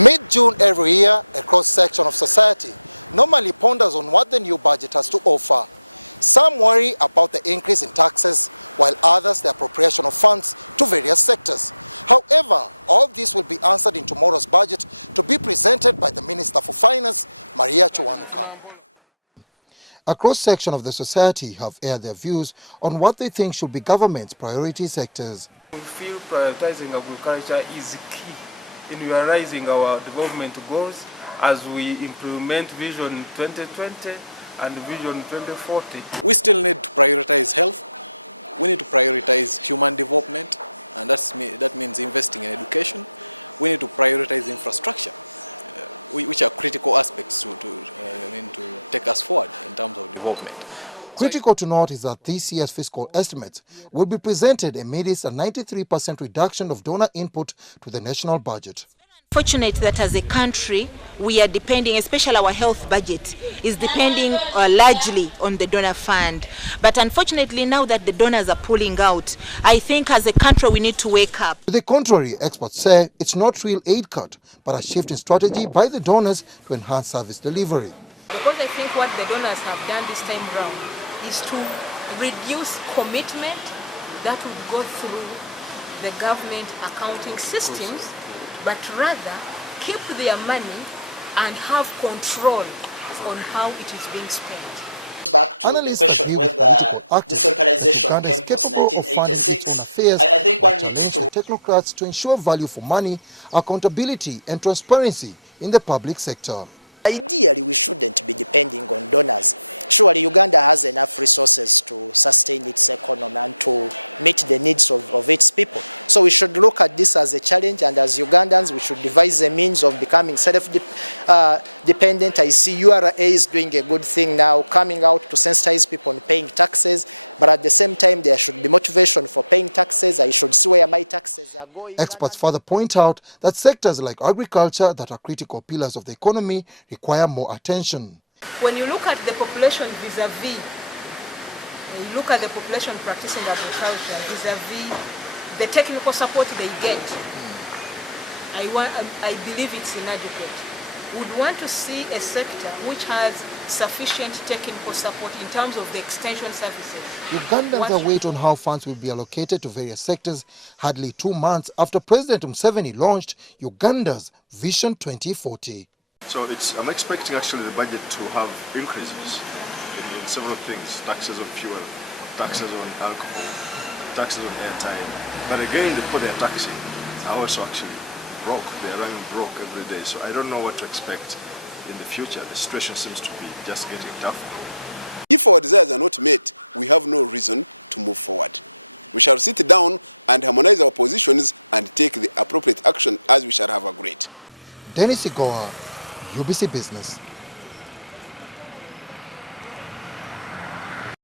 Mid-June every year, a cross-section of society normally ponders on what the new budget has to offer. Some worry about the increase in taxes, while others the appropriation of funds to various sectors. However, all this will be answered in tomorrow's budget to be presented by the Minister for Finance, Maria. A cross-section of the society have aired their views on what they think should be government's priority sectors. We feel prioritizing agriculture is key in realizing our development goals as we implement Vision 2020 and Vision 2040. We still need to prioritize health, we need to prioritize human development, and that's development invested in education. We need to prioritize infrastructure, which are critical aspects to take us forward. Development. Critical to note is that this year's fiscal estimates will be presented amidst a 93% reduction of donor input to the national budget. Fortunate that as a country we are depending, especially our health budget is depending largely on the donor fund. But unfortunately now that the donors are pulling out, I think as a country we need to wake up. To the contrary, experts say it's not real aid cut, but a shift in strategy by the donors to enhance service delivery. Because I think what the donors have done this time round is to reduce commitment that would go through the government accounting systems, but rather keep their money and have control on how it is being spent. Analysts agree with political actors that Uganda is capable of funding its own affairs, but challenge the technocrats to ensure value for money, accountability and transparency in the public sector. Surely Uganda has enough resources to sustain its economy and to meet the needs of its people. So we should look at this as a challenge, and as Ugandans we should devise the means of becoming self-dependent. I see URA is doing a good thing now, coming out to sensitize people paying taxes, but at the same time there should be legislation for paying taxes. I should swear high taxes. Experts further point out that sectors like agriculture that are critical pillars of the economy require more attention. When you look at the population vis-a-vis, you look at the population practicing agriculture vis-a-vis the technical support they get, I believe it's inadequate. Would want to see a sector which has sufficient technical support in terms of the extension services. Ugandans await on how funds will be allocated to various sectors hardly 2 months after President Museveni launched Uganda's Vision 2040. So I'm expecting actually the budget to have increases in several things: taxes on fuel, taxes on alcohol, taxes on airtime. But again, the people they are taxing are also actually broke. They are running broke every day. So I don't know what to expect in the future. The situation seems to be just getting tougher. If we observe the not late, we have no reason to move forward. We shall sit down and organize our positions and take the appropriate action as we shall have. Dennis Igoa, UBC Business.